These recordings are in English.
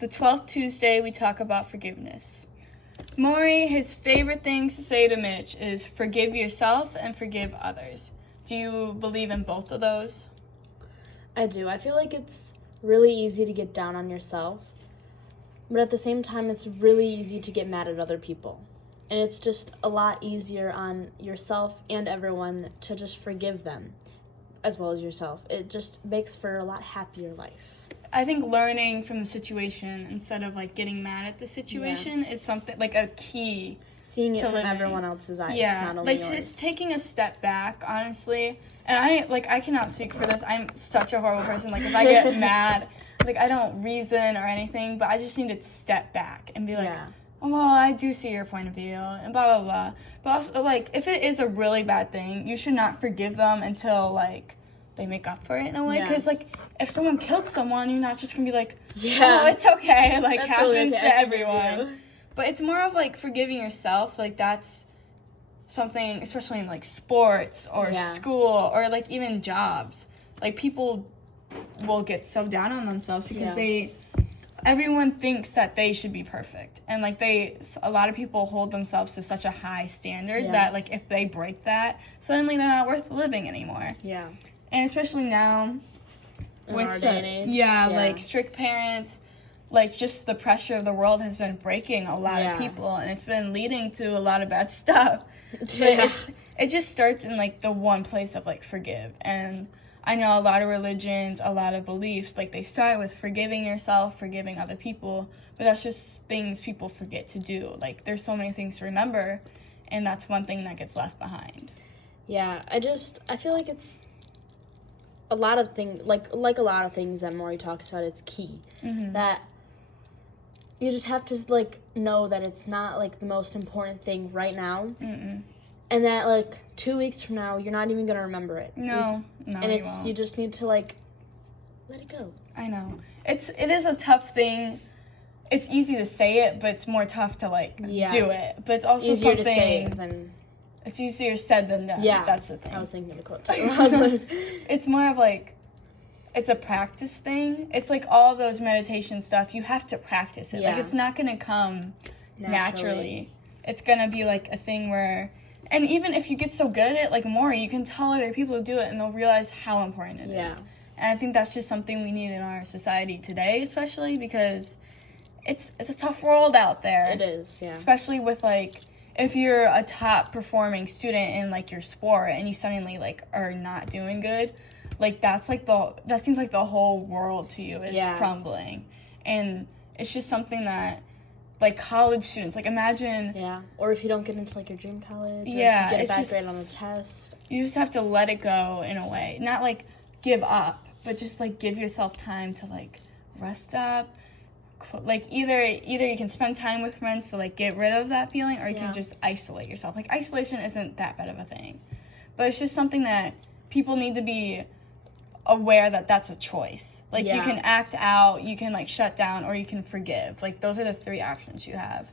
the 12th Tuesday, we talk about forgiveness. Maury, his favorite things to say to Mitch is forgive yourself and forgive others. Do you believe in both of those? I do. I feel like it's really easy to get down on yourself, but at the same time, it's really easy to get mad at other people. And it's just a lot easier on yourself and everyone to just forgive them, as well as yourself. It just makes for a lot happier life. I think learning from the situation instead of, like, getting mad at the situation is something, like, a key. Seeing it to from living. Everyone else's eyes, yeah, not only like, yours. just taking a step back, honestly. And I cannot speak for this. I'm such a horrible person. Like, if I get mad, like, I don't reason or anything, but I just need to step back and be like, oh, well, I do see your point of view, and blah, blah, blah. But also, like, if it is a really bad thing, you should not forgive them until, like, they make up for it in a way. Because, like, if someone killed someone, you're not just going to be like, oh, it's okay. Like, that's happens really okay. to everyone. But it's more of, like, forgiving yourself. Like, that's something, especially in, like, sports or school or, like, even jobs. Like, people will get so down on themselves because everyone thinks that they should be perfect. And, like, a lot of people hold themselves to such a high standard that, like, if they break that, suddenly they're not worth living anymore. Yeah. And especially now, with our day and age. Like, strict parents, like, just the pressure of the world has been breaking a lot of people, and it's been leading to a lot of bad stuff. But it just starts in, like, the one place of, like, forgive. And I know a lot of religions, a lot of beliefs, like, they start with forgiving yourself, forgiving other people, but that's just things people forget to do. Like, there's so many things to remember, and that's one thing that gets left behind. Yeah, I feel like it's a lot of things, like a lot of things that Maury talks about, it's key. That you just have to, like, know that it's not, like, the most important thing right now. And that, like, 2 weeks from now, you're not even going to remember it. No, and you just need to, like, let it go. I know. It is a tough thing. It's easy to say it, but it's more tough to, like, do it. But it's also easier something... to say than... It's easier said than done. Yeah. That's the thing. I was thinking of the quote, too. I was like... It's more of, like... It's a practice thing. It's like all those meditation stuff. You have to practice it. Like, it's not going to come naturally. It's going to be, like, a thing where... And even if you get so good at it, like Maury, you can tell other people to do it, and they'll realize how important it is. And I think that's just something we need in our society today, especially because it's a tough world out there. It is, Especially with, like, if you're a top-performing student in, like, your sport, and you suddenly, like, are not doing good, like, that seems like the whole world to you is crumbling. And it's just something that, like, college students, like, imagine... or if you don't get into, like, your dream college, or if you get a bad grade on a test. You just have to let it go in a way. Not, like, give up, but just, like, give yourself time to, like, rest up. Like, either you can spend time with friends to, like, get rid of that feeling, or you can just isolate yourself. Like, isolation isn't that bad of a thing. But it's just something that people need to be aware that that's a choice. Like, you can act out, you can, like, shut down, or you can forgive. Like, those are the three options you have.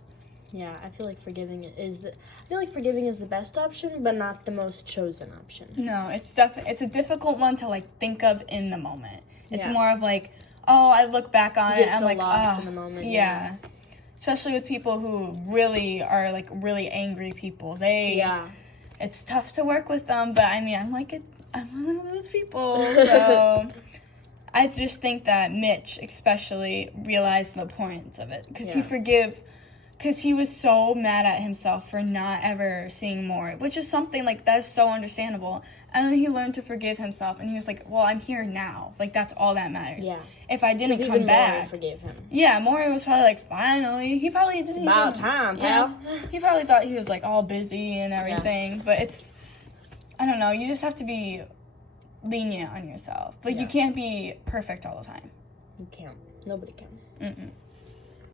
Yeah, I feel like forgiving is the best option, but not the most chosen option. No, it's a difficult one to, like, think of in the moment. It's more of, like, oh, I look back on it, I'm so like, lost in the moment. Especially with people who really are, like, really angry people. It's tough to work with them, but, I mean, I'm one of those people, so... I just think that Mitch especially realized the importance of it, because he was so mad at himself for not ever seeing more, which is something, like, that's so understandable. And then he learned to forgive himself, and he was like, well, I'm here now. Like, that's all that matters. If I didn't come back... Maury forgave him. Maury was probably like, finally. He probably didn't It's about time, pal. He probably thought he was, like, all busy and everything, but it's... I don't know, you just have to be lenient on yourself. Like, you can't be perfect all the time. You can't. Nobody can. Mm-mm.